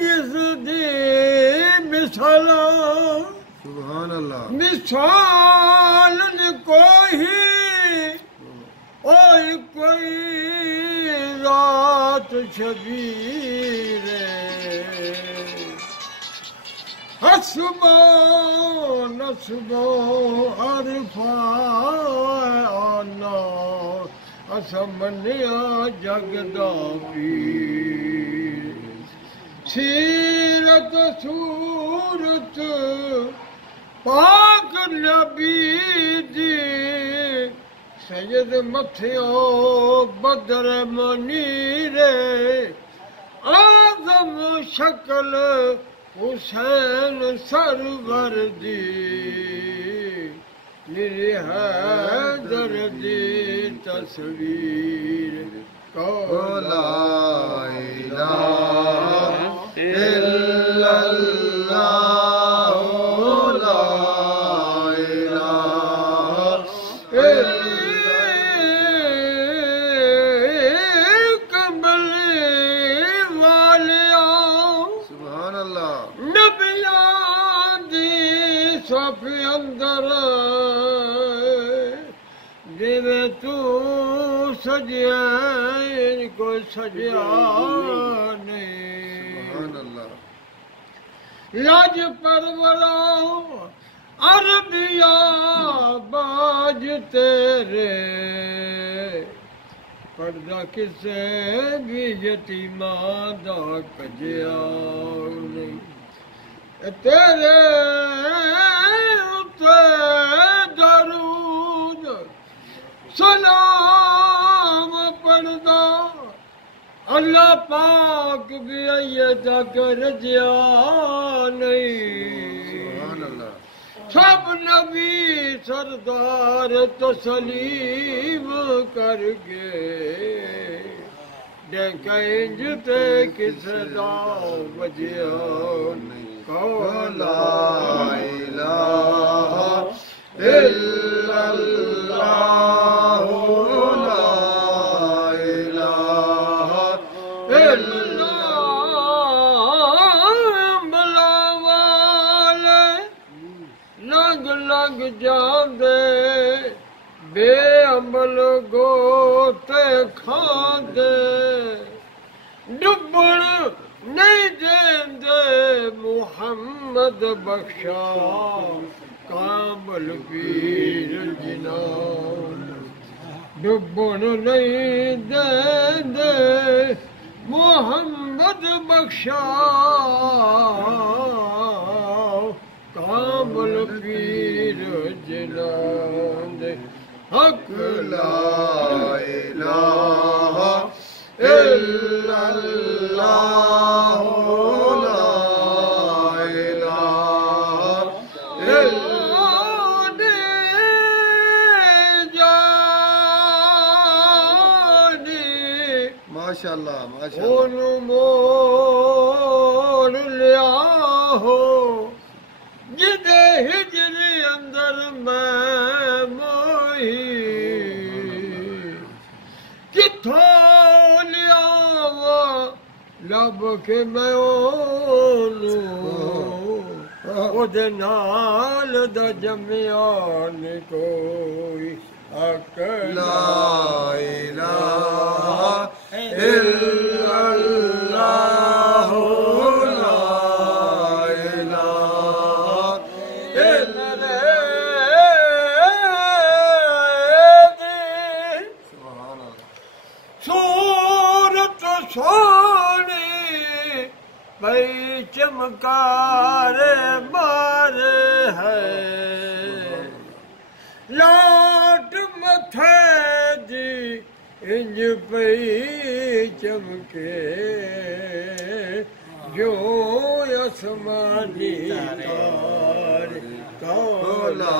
जिस दी मिसाल सुभान अल्लाह मिसाल कोई कोई रात शबीर हसबो नसबो अरफा असमनिया जगदा पीर सीरत सूरत पाक नबी दी सैयद मथियो बदर मुनीरे आज़म शक्ल हुसैन सरवर दी निरी हैदर दी तस्वीर ला इलाहा इल्लल्लाह ला इलाहा कमले वालिया सुभान अल्लाह नबियां दी सफ अंदर जिवे तू सजिया कोई सजिया नहीं सुभान अल्लाह लाज परवरा अरबिया बाज तेरे पर्दा किसे भी यतीमा दा कजिया नहीं तेरे उत्ते दरूद सलाम पढ़दा अल्लाह पाक भी ये तक रजिया नहीं सुभान अल्लाह सब नबी सरदार तस्लीम कर गए डेंका इंज ते किस दा वजिया ला इलाहा इल्लल्लाह ला इलाहा लग लग जांदे बेअमल गोते खांदे डुबण नहीं देंदे मुहम्मद बख्शा कामल पीर जिना डुबण नहीं देंदे मुहम्मद बख्शा कामल पीर जिनांद हक ला इलाहा इल्लल्लाह ला इलाहा इल्लल्लाह माशाअल्लाह माशाअल्लाह मोड़ लिया हो जिदे हिजरी अंदर मैं मोही किथों लियावा लब के मैं ओदे नाल दा जमिया ने कोई अकल ला इलाहा इल्लल्लाह ला इलाहा सूरत सोनी भई चमकार मारे है लाट मथे दी इंज पई चमके जो आसमानी तार ला